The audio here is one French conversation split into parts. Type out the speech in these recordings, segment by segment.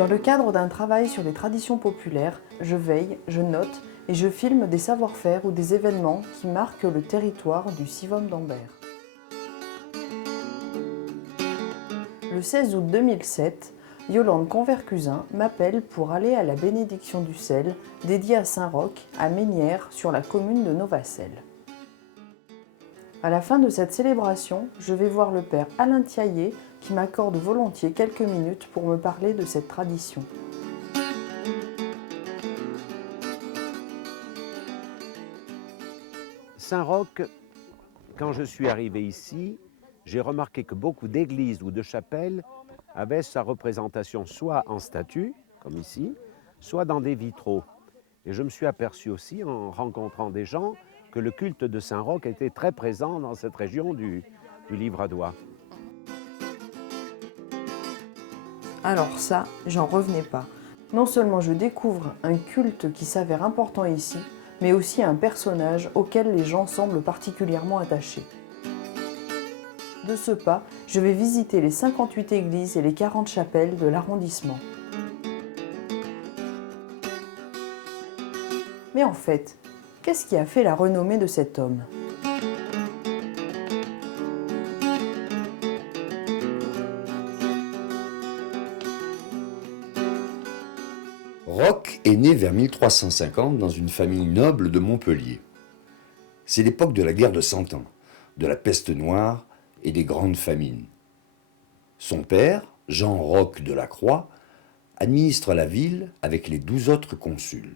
Dans le cadre d'un travail sur les traditions populaires, je veille, je note et je filme des savoir-faire ou des événements qui marquent le territoire du Sivom d'Ambert. Le 16 août 2007, Yolande Convercusin m'appelle pour aller à la bénédiction du sel dédiée à Saint-Roch, à Mesnières, sur la commune de Novacelle. À la fin de cette célébration, je vais voir le père Alain Thiaillet qui m'accorde volontiers quelques minutes pour me parler de cette tradition. Saint-Roch, quand je suis arrivé ici, j'ai remarqué que beaucoup d'églises ou de chapelles avaient sa représentation soit en statue, comme ici, soit dans des vitraux. Et je me suis aperçu aussi, en rencontrant des gens, que le culte de Saint-Roch était très présent dans cette région du Livradois. Alors ça, j'en revenais pas. Non seulement je découvre un culte qui s'avère important ici, mais aussi un personnage auquel les gens semblent particulièrement attachés. De ce pas, je vais visiter les 58 églises et les 40 chapelles de l'arrondissement. Mais en fait, qu'est-ce qui a fait la renommée de cet homme ? Roch est né vers 1350 dans une famille noble de Montpellier. C'est l'époque de la guerre de Cent Ans, de la peste noire et des grandes famines. Son père, Jean Roch de la Croix, administre la ville avec les 12 autres consuls.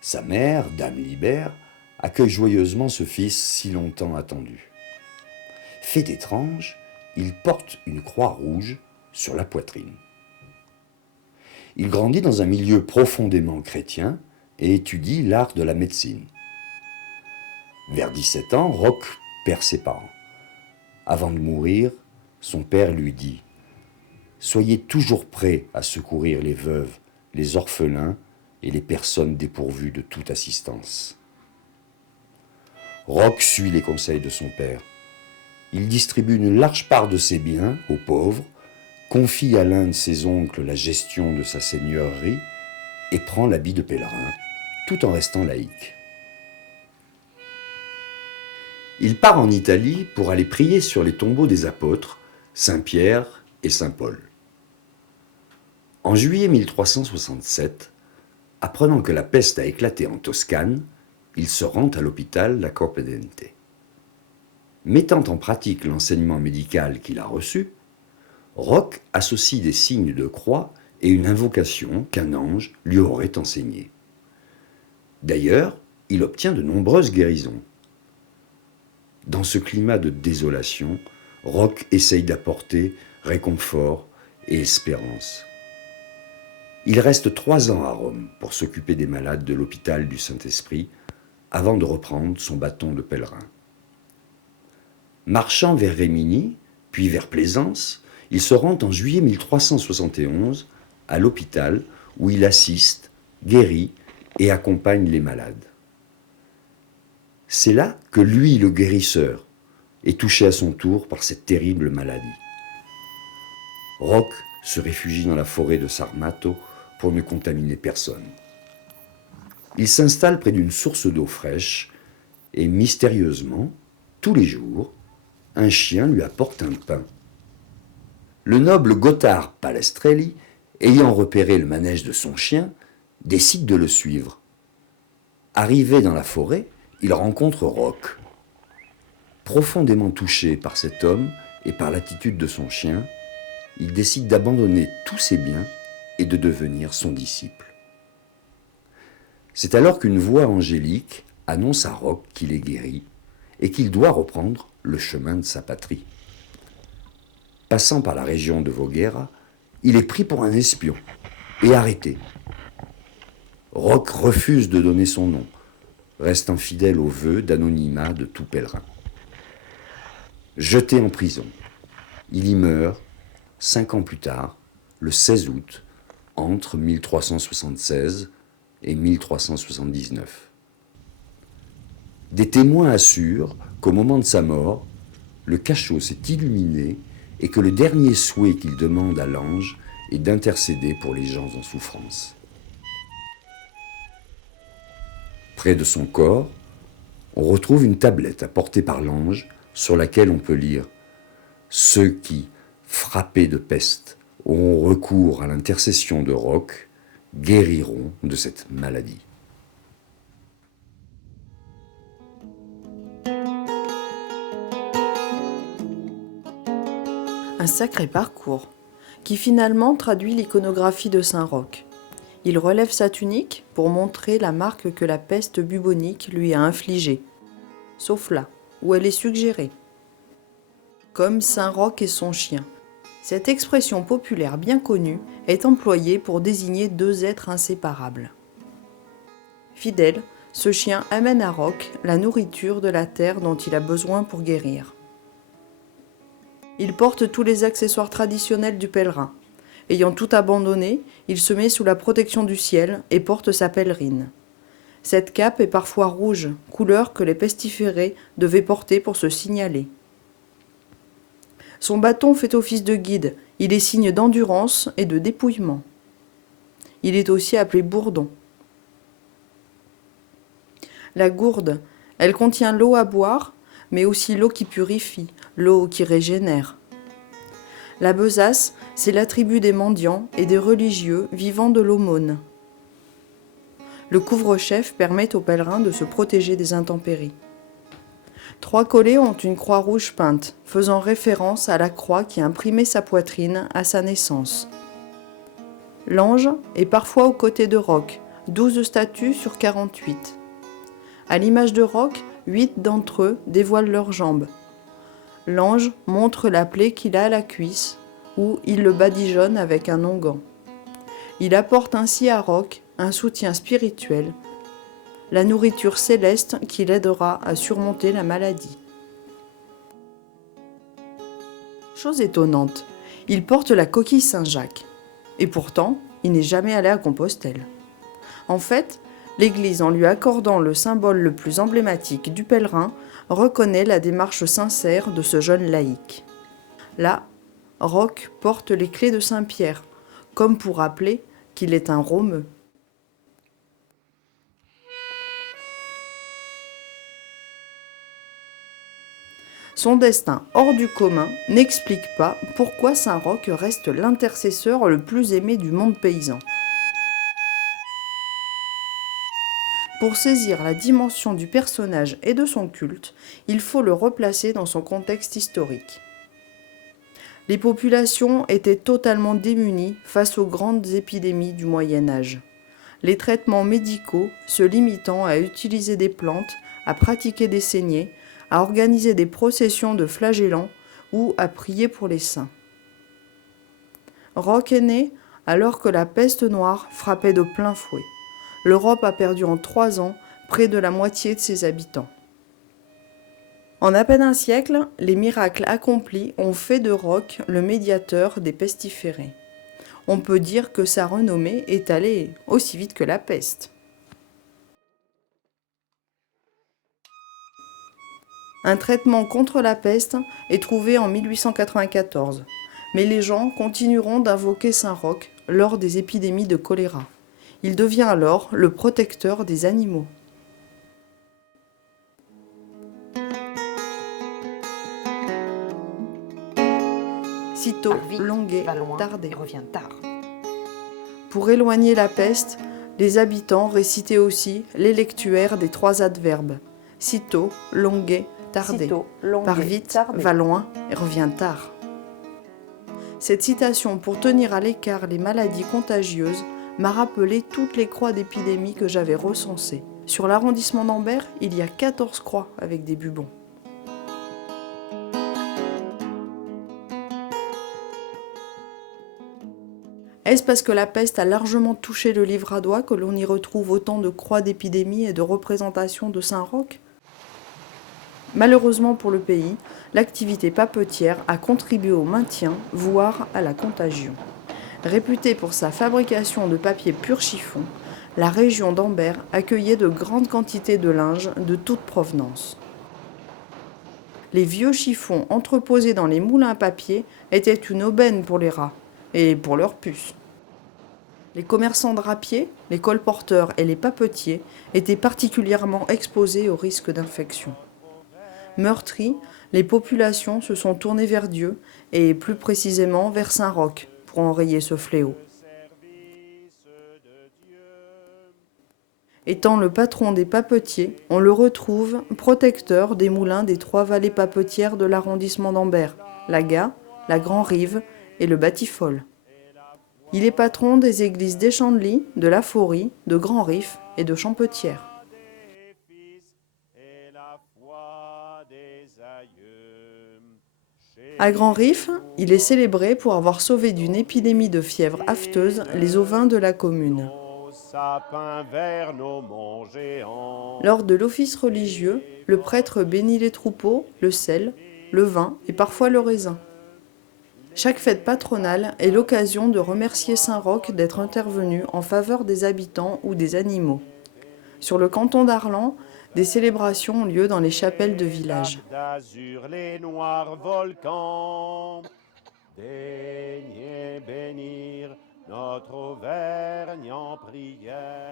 Sa mère, Dame Libère, accueille joyeusement ce fils si longtemps attendu. Fait étrange, il porte une croix rouge sur la poitrine. Il grandit dans un milieu profondément chrétien et étudie l'art de la médecine. Vers 17 ans, Roch perd ses parents. Avant de mourir, son père lui dit « Soyez toujours prêts à secourir les veuves, les orphelins et les personnes dépourvues de toute assistance. » Roch suit les conseils de son père. Il distribue une large part de ses biens aux pauvres, confie à l'un de ses oncles la gestion de sa seigneurie et prend l'habit de pèlerin, tout en restant laïque. Il part en Italie pour aller prier sur les tombeaux des apôtres, Saint Pierre et Saint Paul. En juillet 1367, apprenant que la peste a éclaté en Toscane, il se rend à l'hôpital La Corpedente. Mettant en pratique l'enseignement médical qu'il a reçu, Roch associe des signes de croix et une invocation qu'un ange lui aurait enseignée. D'ailleurs, il obtient de nombreuses guérisons. Dans ce climat de désolation, Roch essaye d'apporter réconfort et espérance. Il reste 3 ans à Rome pour s'occuper des malades de l'hôpital du Saint-Esprit avant de reprendre son bâton de pèlerin. Marchant vers Rimini, puis vers Plaisance, il se rend en juillet 1371 à l'hôpital où il assiste, guérit et accompagne les malades. C'est là que lui, le guérisseur, est touché à son tour par cette terrible maladie. Roch se réfugie dans la forêt de Sarmato pour ne contaminer personne. Il s'installe près d'une source d'eau fraîche et mystérieusement, tous les jours, un chien lui apporte un pain. Le noble Gothard Palestrelli, ayant repéré le manège de son chien, décide de le suivre. Arrivé dans la forêt, il rencontre Roch. Profondément touché par cet homme et par l'attitude de son chien, il décide d'abandonner tous ses biens et de devenir son disciple. C'est alors qu'une voix angélique annonce à Roch qu'il est guéri et qu'il doit reprendre le chemin de sa patrie. Passant par la région de Voghera, il est pris pour un espion et arrêté. Roch refuse de donner son nom, restant fidèle au vœu d'anonymat de tout pèlerin. Jeté en prison, il y meurt 5 ans plus tard, le 16 août, entre 1376 et 1379. Des témoins assurent qu'au moment de sa mort, le cachot s'est illuminé et que le dernier souhait qu'il demande à l'ange et d'intercéder pour les gens en souffrance. Près de son corps, on retrouve une tablette apportée par l'ange sur laquelle on peut lire « Ceux qui, frappés de peste, auront recours à l'intercession de Roch, guériront de cette maladie. » Un sacré parcours, qui finalement traduit l'iconographie de Saint Roch. Il relève sa tunique pour montrer la marque que la peste bubonique lui a infligée, sauf là où elle est suggérée. Comme Saint Roch et son chien. Cette expression populaire bien connue est employée pour désigner deux êtres inséparables. Fidèle, ce chien amène à Roch la nourriture de la terre dont il a besoin pour guérir. Il porte tous les accessoires traditionnels du pèlerin. Ayant tout abandonné, il se met sous la protection du ciel et porte sa pèlerine. Cette cape est parfois rouge, couleur que les pestiférés devaient porter pour se signaler. Son bâton fait office de guide, il est signe d'endurance et de dépouillement. Il est aussi appelé bourdon. La gourde, elle contient l'eau à boire, mais aussi l'eau qui purifie, l'eau qui régénère. La besace, c'est l'attribut des mendiants et des religieux vivant de l'aumône. Le couvre-chef permet aux pèlerins de se protéger des intempéries. 3 collets ont une croix rouge peinte, faisant référence à la croix qui imprimait sa poitrine à sa naissance. L'ange est parfois aux côtés de Roch, 12 statues sur 48. À l'image de Roch, 8 d'entre eux dévoilent leurs jambes. L'ange montre la plaie qu'il a à la cuisse, où il le badigeonne avec un onguent. Il apporte ainsi à Roch un soutien spirituel, la nourriture céleste qui l'aidera à surmonter la maladie. Chose étonnante, il porte la coquille Saint-Jacques. Et pourtant, il n'est jamais allé à Compostelle. En fait, l'Église, en lui accordant le symbole le plus emblématique du pèlerin, reconnaît la démarche sincère de ce jeune laïc. Là, Roch porte les clés de Saint-Pierre, comme pour rappeler qu'il est un Romeux. Son destin hors du commun n'explique pas pourquoi Saint Roch reste l'intercesseur le plus aimé du monde paysan. Pour saisir la dimension du personnage et de son culte, il faut le replacer dans son contexte historique. Les populations étaient totalement démunies face aux grandes épidémies du Moyen-Âge. Les traitements médicaux se limitant à utiliser des plantes, à pratiquer des saignées, à organiser des processions de flagellants ou à prier pour les saints. Roch est né alors que la peste noire frappait de plein fouet. L'Europe a perdu en 3 ans près de la moitié de ses habitants. En à peine un siècle, les miracles accomplis ont fait de Roch le médiateur des pestiférés. On peut dire que sa renommée est allée aussi vite que la peste. Un traitement contre la peste est trouvé en 1894, mais les gens continueront d'invoquer Saint Roch lors des épidémies de choléra. Il devient alors le protecteur des animaux. Sitôt, Longuet, tardait. Revient tard. Pour éloigner la peste, les habitants récitaient aussi l'électuaire des 3 adverbes. Sitôt, Longuet, tardait. Part vite, va loin et revient tard. Cette citation pour tenir à l'écart les maladies contagieuses m'a rappelé toutes les croix d'épidémie que j'avais recensées. Sur l'arrondissement d'Ambert, il y a 14 croix avec des bubons. Est-ce parce que la peste a largement touché le Livradois que l'on y retrouve autant de croix d'épidémie et de représentations de Saint Roch ? Malheureusement pour le pays, l'activité papetière a contribué au maintien, voire à la contagion. Réputée pour sa fabrication de papier pur chiffon, la région d'Ambert accueillait de grandes quantités de linge de toute provenance. Les vieux chiffons entreposés dans les moulins à papier étaient une aubaine pour les rats. et pour leurs puces. Les commerçants drapiers, les colporteurs et les papetiers étaient particulièrement exposés au risque d'infection. Meurtries, les populations se sont tournées vers Dieu et plus précisément vers Saint-Roch pour enrayer ce fléau. Étant le patron des papetiers, on le retrouve protecteur des moulins des 3 vallées papetières de l'arrondissement d'Ambert, la Gât, la Grand-Rive et le Batifolle. Il est patron des églises d'Échandely, de La Faurie, de Grand-Rif et de Champetière. À Grand-Rif, il est célébré pour avoir sauvé d'une épidémie de fièvre afteuse les ovins de la commune. Lors de l'office religieux, le prêtre bénit les troupeaux, le sel, le vin et parfois le raisin. Chaque fête patronale est l'occasion de remercier Saint-Roch d'être intervenu en faveur des habitants ou des animaux. Sur le canton d'Arlan, des célébrations ont lieu dans les chapelles de village.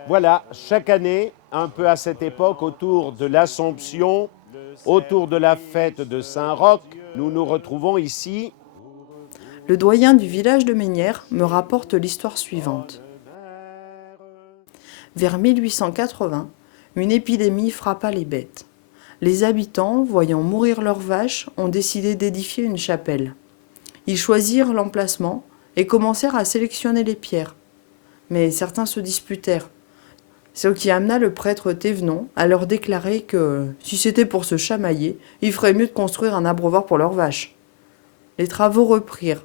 Voilà, chaque année, un peu à cette époque, autour de l'Assomption, autour de la fête de Saint-Roch, nous nous retrouvons ici. Le doyen du village de Mesnières me rapporte l'histoire suivante. Vers 1880, une épidémie frappa les bêtes. Les habitants, voyant mourir leurs vaches, ont décidé d'édifier une chapelle. Ils choisirent l'emplacement et commencèrent à sélectionner les pierres. Mais certains se disputèrent, ce qui amena le prêtre Thévenon à leur déclarer que, si c'était pour se chamailler, il ferait mieux de construire un abreuvoir pour leurs vaches. Les travaux reprirent,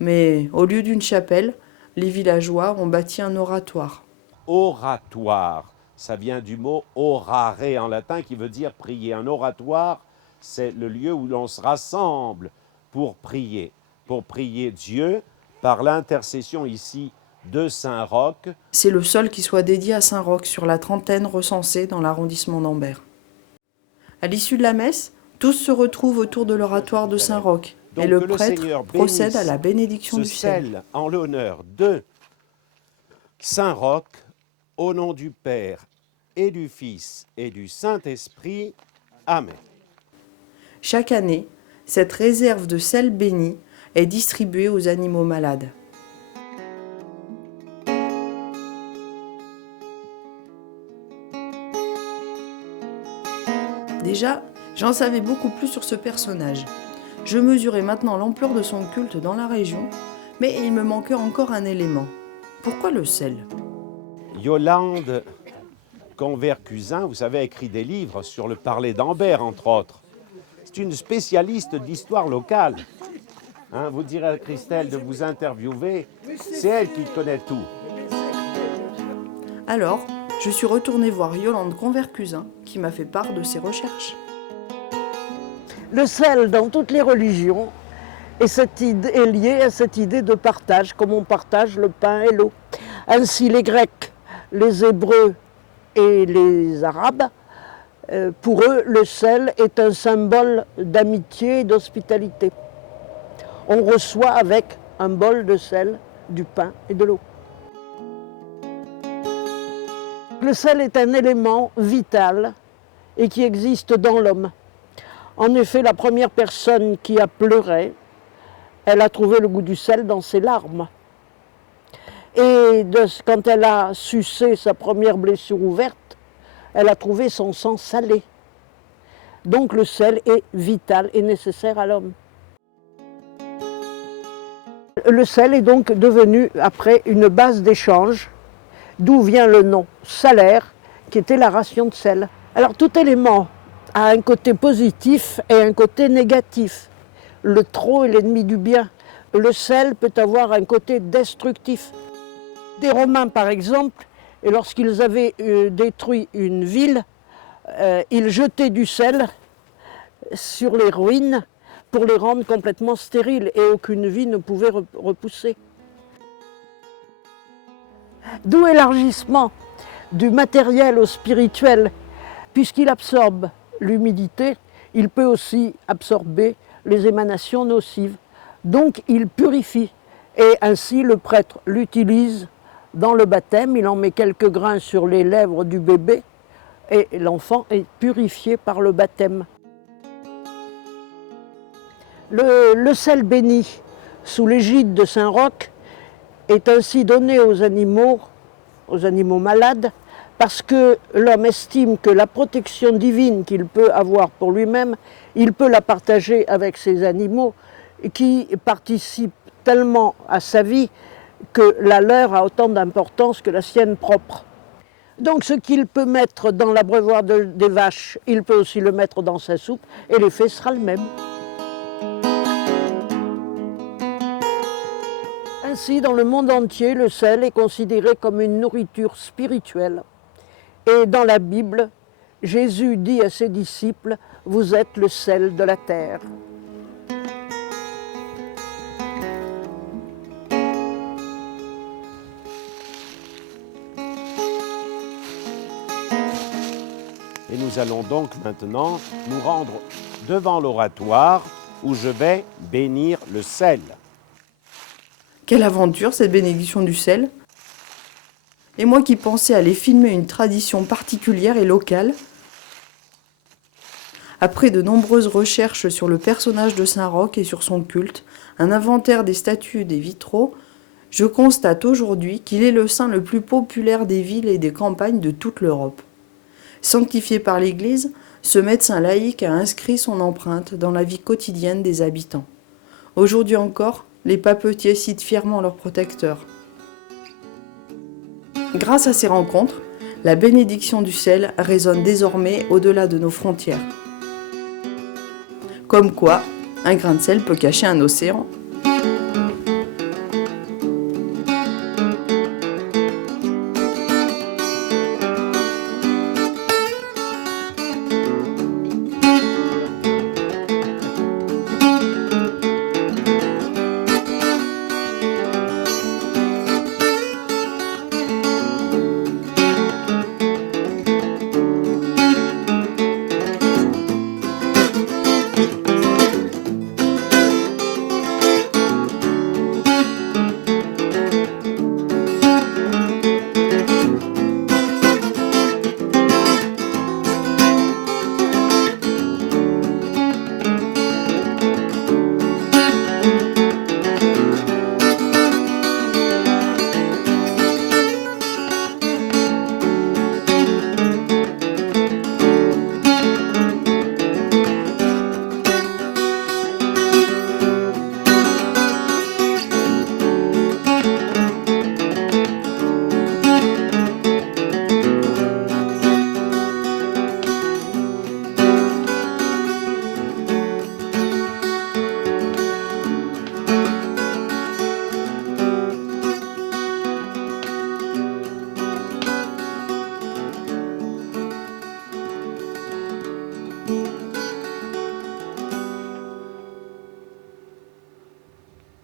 mais au lieu d'une chapelle, les villageois ont bâti un oratoire. Oratoire, ça vient du mot orare en latin qui veut dire prier. Un oratoire, c'est le lieu où l'on se rassemble pour prier Dieu par l'intercession ici de Saint-Roch. C'est le seul qui soit dédié à Saint-Roch sur la trentaine recensée dans l'arrondissement d'Ambert. À l'issue de la messe, tous se retrouvent autour de l'oratoire de Saint-Roch et le prêtre procède à la bénédiction du sel. En l'honneur de Saint-Roch, au nom du Père et du Fils et du Saint-Esprit. Amen. Chaque année, cette réserve de sel béni est distribuée aux animaux malades. Déjà, j'en savais beaucoup plus sur ce personnage. Je mesurais maintenant l'ampleur de son culte dans la région, mais il me manquait encore un élément. Pourquoi le sel ? Yolande Convercusin, vous savez, a écrit des livres sur le parler d'Ambert, entre autres. C'est une spécialiste d'histoire locale. Vous direz à Christelle de vous interviewer, c'est elle qui connaît tout. Alors, je suis retournée voir Yolande Convercusin, qui m'a fait part de ses recherches. Le sel, dans toutes les religions, est lié à cette idée de partage, comme on partage le pain et l'eau. Ainsi, les Grecs, les Hébreux et les Arabes, pour eux, le sel est un symbole d'amitié et d'hospitalité. On reçoit avec un bol de sel du pain et de l'eau. Le sel est un élément vital et qui existe dans l'homme. En effet, la première personne qui a pleuré, elle a trouvé le goût du sel dans ses larmes. Et quand elle a sucé sa première blessure ouverte, elle a trouvé son sang salé. Donc le sel est vital et nécessaire à l'homme. Le sel est donc devenu après une base d'échange, d'où vient le nom salaire, qui était la ration de sel. Alors tout élément a un côté positif et un côté négatif. Le trop est l'ennemi du bien. Le sel peut avoir un côté destructif. Des Romains, par exemple, lorsqu'ils avaient détruit une ville, ils jetaient du sel sur les ruines pour les rendre complètement stériles et aucune vie ne pouvait repousser. D'où élargissement du matériel au spirituel, puisqu'il absorbe l'humidité, il peut aussi absorber les émanations nocives. Donc il purifie Et ainsi, le prêtre l'utilise dans le baptême. Il en met quelques grains sur les lèvres du bébé et l'enfant est purifié par le baptême. Le sel béni sous l'égide de Saint Roch est ainsi donné aux animaux malades, parce que l'homme estime que la protection divine qu'il peut avoir pour lui-même, il peut la partager avec ces animaux qui participent tellement à sa vie que la leur a autant d'importance que la sienne propre. Donc ce qu'il peut mettre dans l'abreuvoir des vaches, il peut aussi le mettre dans sa soupe et l'effet sera le même. Ainsi, dans le monde entier, le sel est considéré comme une nourriture spirituelle. Et dans la Bible, Jésus dit à ses disciples, « Vous êtes le sel de la terre ». Et nous allons donc maintenant nous rendre devant l'oratoire où je vais bénir le sel. Quelle aventure cette bénédiction du sel! Et moi qui pensais aller filmer une tradition particulière et locale, après de nombreuses recherches sur le personnage de Saint Roch et sur son culte, un inventaire des statues et des vitraux, je constate aujourd'hui qu'il est le saint le plus populaire des villes et des campagnes de toute l'Europe. Sanctifié par l'Église, ce médecin laïque a inscrit son empreinte dans la vie quotidienne des habitants. Aujourd'hui encore, les papetiers citent fièrement leur protecteur. Grâce à ces rencontres, la bénédiction du sel résonne désormais au-delà de nos frontières. Comme quoi, un grain de sel peut cacher un océan.